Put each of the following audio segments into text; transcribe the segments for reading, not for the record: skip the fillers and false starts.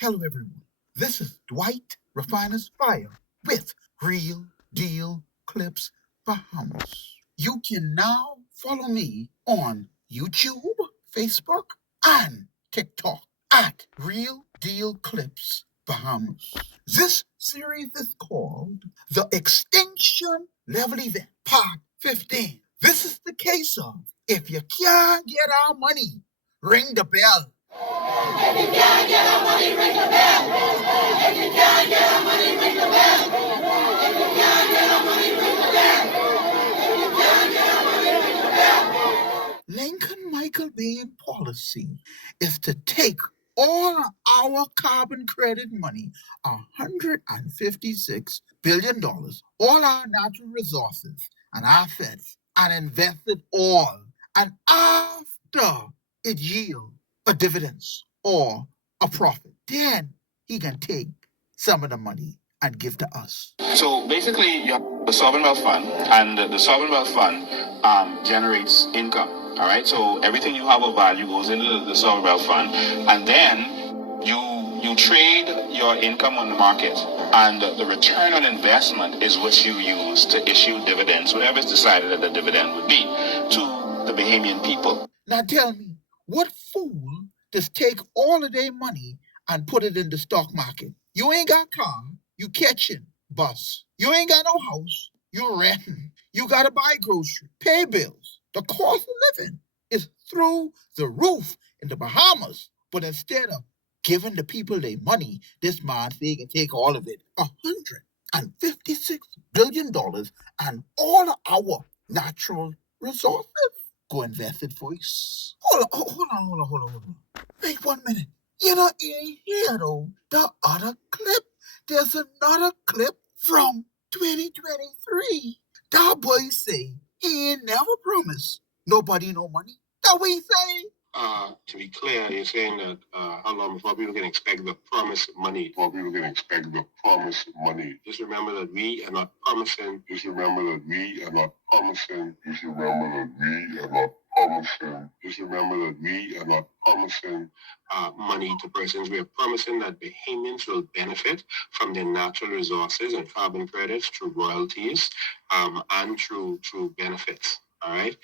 Hello, everyone. This is Dwight Refiner's Fire with Real Deal Clips Bahamas. You can now follow me on YouTube, Facebook, and TikTok at Real Deal Clips Bahamas. This series is called The Extinction Level Event, Part 15. This is the case of if you can't get our money, ring the bell. If you can't get our money, ring the bell. If you can't get our money, ring the bell. If you can't get our money, ring the bell. If you can't get our money, ring the bell. Lincoln Michael Bain policy is to take all our carbon credit money, $156 billion, all our natural resources and assets, and invest it all. And after it yields a dividends or a profit, then he can take some of the money and give to us. So basically, you have the sovereign wealth fund, and the sovereign wealth fund generates income. All right. So everything you have of value goes into the sovereign wealth fund, and then you trade your income on the market, and the return on investment is what you use to issue dividends, whatever is decided that the dividend would be, to the Bahamian people. Now tell me, what fool just take all of their money and put it in the stock market? You ain't got car, you catching bus. You ain't got no house, you renting. You gotta buy groceries, pay bills. The cost of living is through the roof in the Bahamas. But instead of giving the people their money, this man say he can take all of it, $156 billion and all of our natural resources. Go invest it for us. Hold on. Wait 1 minute. You know, in here though, the other clip. There's another clip from 2023. That boy say he ain't never promised nobody no money. That what he say? To be clear, you're saying that how long before people can expect the promised money? Before people can expect the promised money. Just remember that we are not promising. Just remember that we are not promising. Just remember that we are not promising. Just remember that we are not promising money to persons. We are promising that Bahamians will benefit from their natural resources and carbon credits through royalties and through benefits. All right.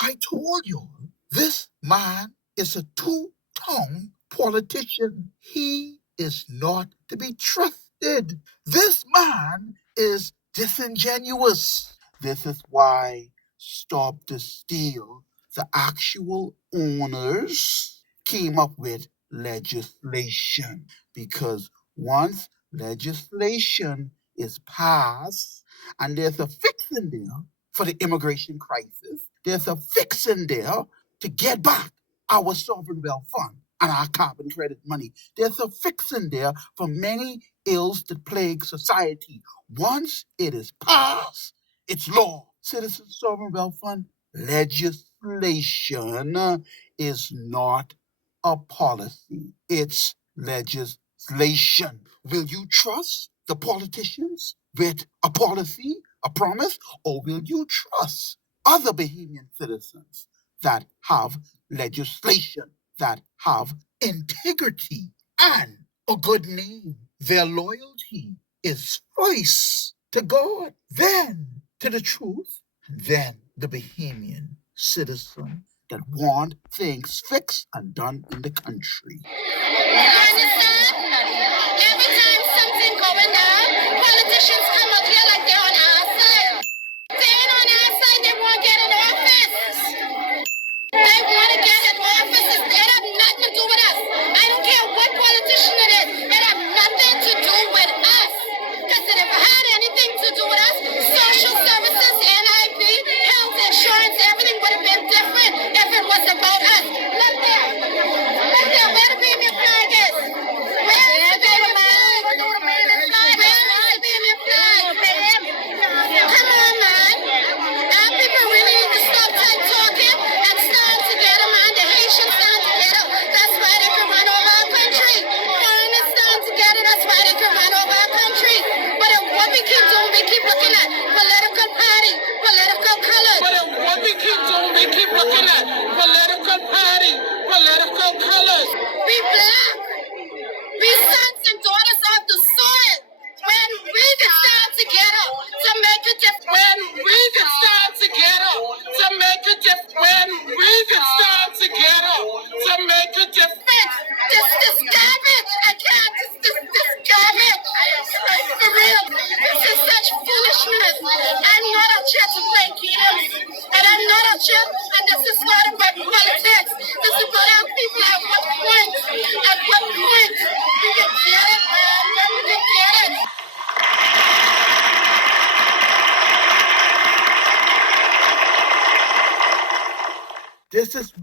I told you, this man is a two-tongued politician. He is not to be trusted. This man is disingenuous. This is why Stop the Steal, the actual owners, came up with legislation. Because once legislation is passed and there's a fix in there for the immigration crisis, there's a fix in there to get back our sovereign wealth fund and our carbon credit money. There's a fix in there for many ills that plague society. Once it is passed, it's law. Citizen Sovereign Wealth Fund legislation is not a policy. It's legislation. Will you trust the politicians with a policy, a promise, or will you trust other Bahamian citizens that have legislation, that have integrity and a good name? Their loyalty is first to God, then to the truth, then the Bahamian citizen that want things fixed and done in the country. You understand? Every time something going down, politicians come up here like they're on our side. They ain't on our side, they won't get in office. They want to get in office. It have nothing to do with us. I don't care what politician it is. It have nothing to do with us. Because if it had anything to do with us, social services, NIV, health insurance, everything would have been different if it was about us. Look there. Look there. Where the baby flag is? Where is the baby flag? Where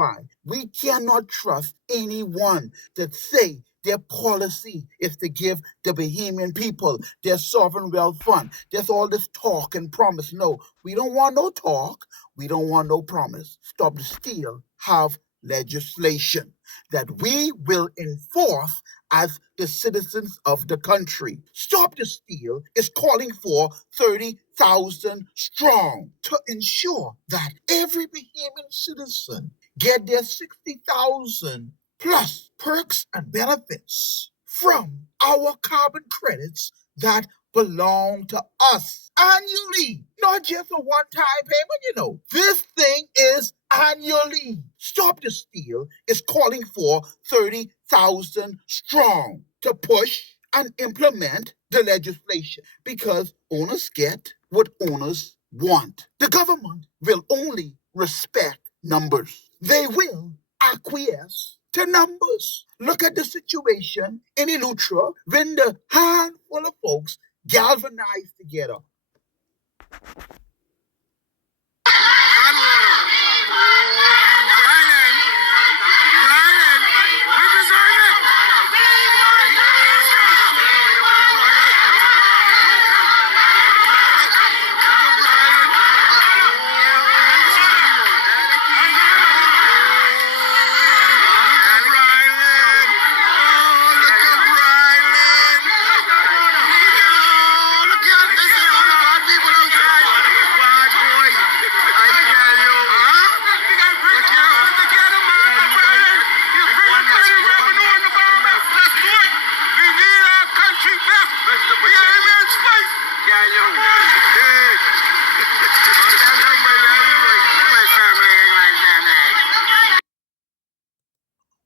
why we cannot trust anyone that say their policy is to give the Bahamian people their sovereign wealth fund. There's all this talk and promise. No, we don't want no talk. We don't want no promise. Stop the steal. Have legislation that we will enforce as the citizens of the country. Stop the Steal is calling for 30,000 strong to ensure that every Bahamian citizen get their 60,000 plus perks and benefits from our carbon credits that belong to us annually, not just a one-time payment. This thing is annually. Stop the Steal is calling for 30,000 strong to push and implement the legislation because owners get what owners want. The government will only respect numbers. They will acquiesce to numbers. Look at the situation in Elutra when the handful of folks galvanized together.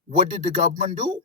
What did the government do?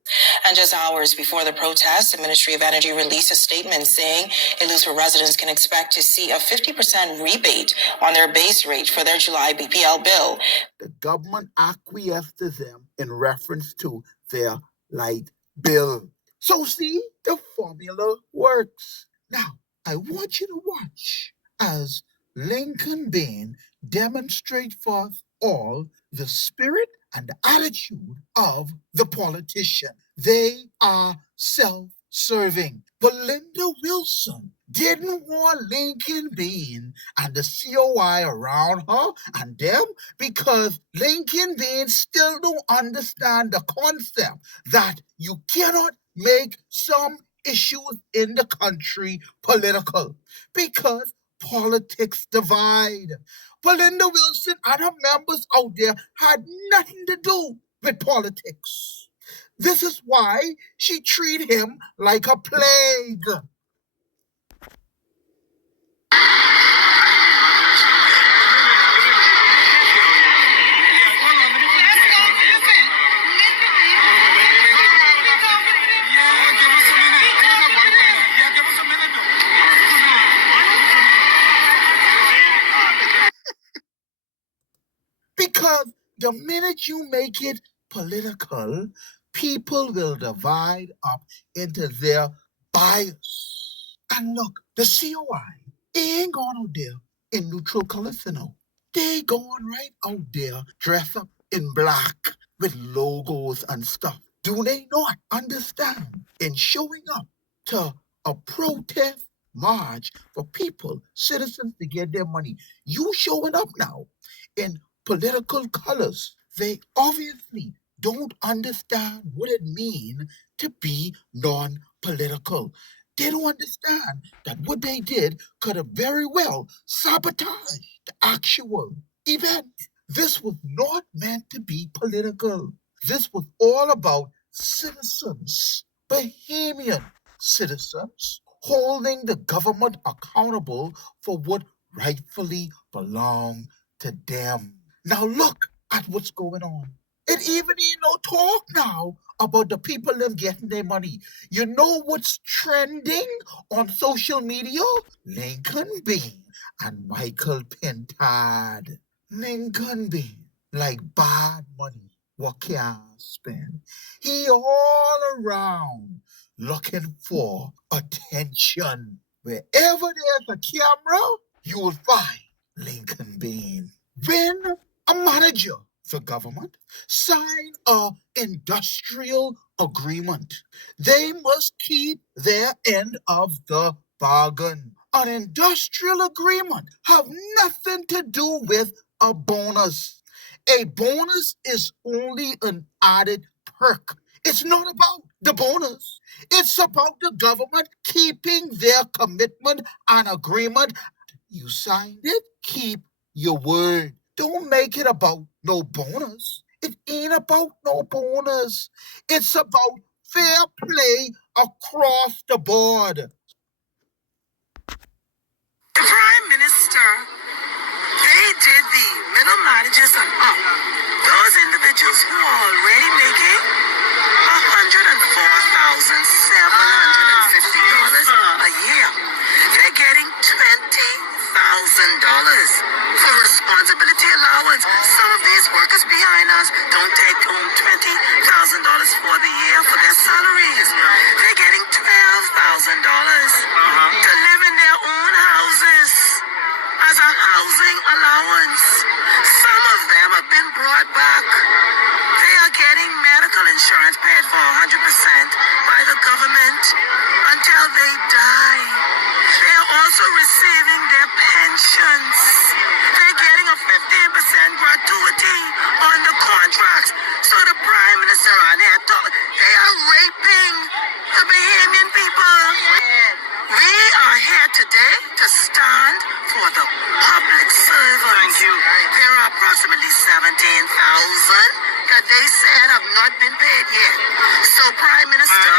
And just hours before the protest, the Ministry of Energy released a statement saying Eleuthera residents can expect to see a 50% rebate on their base rate for their July BPL bill. The government acquiesced to them in reference to their light bill. So see, the formula works. Now, I want you to watch as Lincoln Bain demonstrate for us all the spirit and the attitude of the politician. They are self-serving. Belinda Wilson didn't want Lincoln Bain and the COI around her and them because Lincoln Bain still don't understand the concept that you cannot make some issues in the country political because politics divide. Belinda Wilson and her members out there had nothing to do with politics. This is why she treated him like a plague. Because the minute you make it political, people will divide up into their bias. And look, the COI ain't going out there in neutral colors, They going right out there dressed up in black with logos and stuff. Do they not understand in showing up to a protest march for people, citizens to get their money? You showing up now in political colors. They obviously don't understand what it means to be non-political. They don't understand that what they did could have very well sabotaged the actual event. This was not meant to be political. This was all about citizens, Bahamian citizens, holding the government accountable for what rightfully belonged to them. Now look at what's going on. It even ain't no talk now about the people them getting their money. You know what's trending on social media? Lincoln Bain and Michael Pintard. Lincoln Bain, like bad money, what can't spend. He all around looking for attention. Wherever there's a camera, you will find Lincoln Bain. When a manager the government sign a industrial agreement. They must keep their end of the bargain. An industrial agreement have nothing to do with a bonus. A bonus is only an added perk. It's not about the bonus. It's about the government keeping their commitment and agreement. You signed it, keep your word. Don't make it about no bonus. It ain't about no bonus. It's about fair play across the board. The Prime Minister, they did the middle managers and up. Those individuals who are already making $104,750 a year. They're getting $20,000 for responsibility allowance. Some of these workers behind us don't take home $20,000 for the year for their salaries. They're getting $12,000 to live in their own houses as a housing allowance. Some of them have been brought back. They are getting medical insurance paid for 100% by the government until they die. They are also receiving their pensions. They're getting a 15% gratuity on the contracts. So the Prime Minister and they are raping the Bahamian people. We are here today to stand for the public servants. Thank you. There are approximately 17,000 that they said have not been paid yet. So, Prime Minister,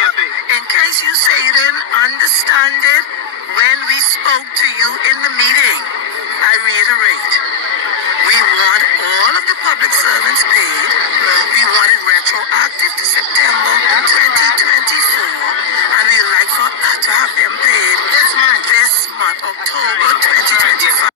in case you say you didn't understand it when we spoke to you in the meeting, I reiterate, we want all of the public servants paid. We want it retroactive to September 2024, and we'd like to have them paid this month, October 2025.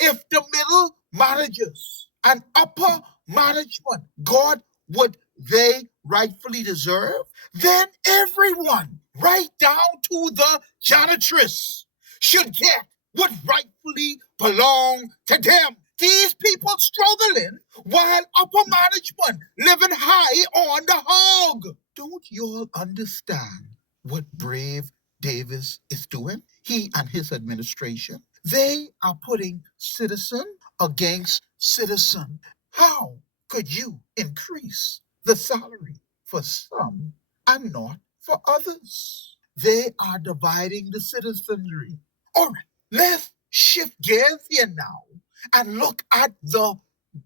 If the middle managers and upper management got what they rightfully deserve, then everyone, right down to the janitress, should get what rightfully belong to them. These people struggling while upper management living high on the hog. Don't you all understand what Brave Davis is doing? He and his administration, they are putting citizen against citizen. How could you increase the salary for some and not for others? They are dividing the citizenry. All right, let's shift gears here now and look at the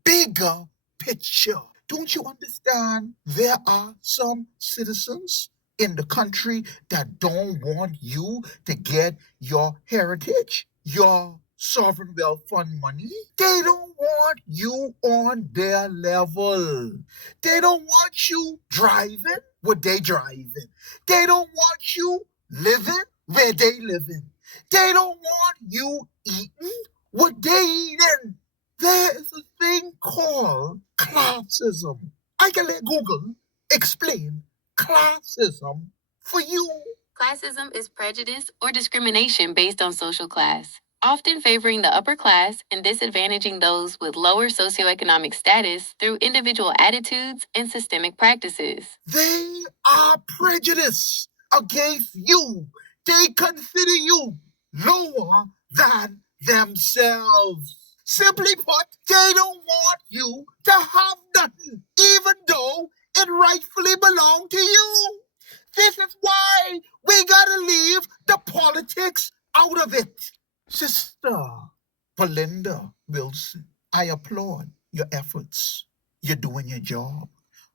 bigger picture. Don't you understand? There are some citizens in the country that don't want you to get your heritage, your sovereign wealth fund money. They don't want you on their level. They don't want you driving what they driving. They don't want you living where they living. They don't want you eating what they eating. There is a thing called classism. I can let Google explain classism for you. Classism is prejudice or discrimination based on social class, often favoring the upper class and disadvantaging those with lower socioeconomic status through individual attitudes and systemic practices. They are prejudiced against you. They consider you lower than themselves. Simply put, they don't want you to have nothing, even though it rightfully belongs to you. This is why we gotta leave the politics out of it. Sister Belinda Wilson, I applaud your efforts. You're doing your job.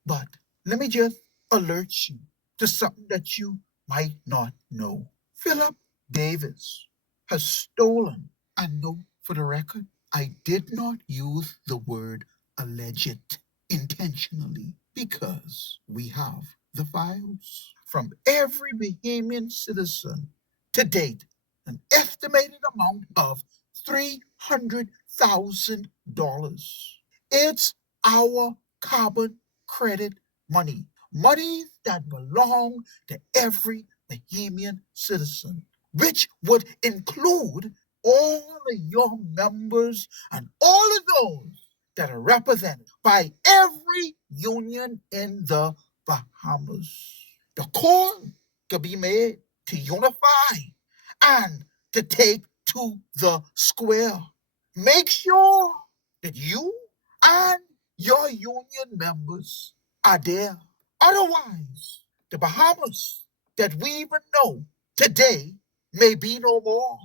But let me just alert you to something that you might not know. Philip Davis has stolen, and note for the record, I did not use the word alleged intentionally because we have the files from every Bahamian citizen to date, an estimated amount of $300,000. It's our carbon credit money, money that belong to every Bahamian citizen, which would include all of your members and all of those that are represented by every union in the Bahamas. The call can be made to unify and to take to the square. Make sure that you and your union members are there. Otherwise, the Bahamas that we even know today may be no more.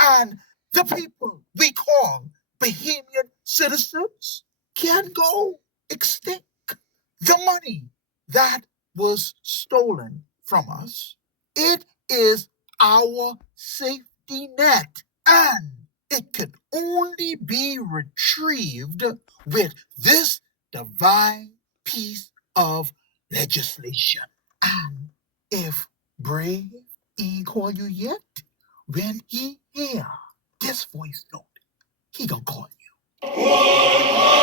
And the people we call Bahamian citizens can go extinct. The money that was stolen from us, it is our safety net, and it can only be retrieved with this divine piece of legislation. And if Brave ain't call you yet, when he hear this voice note, he gonna call you.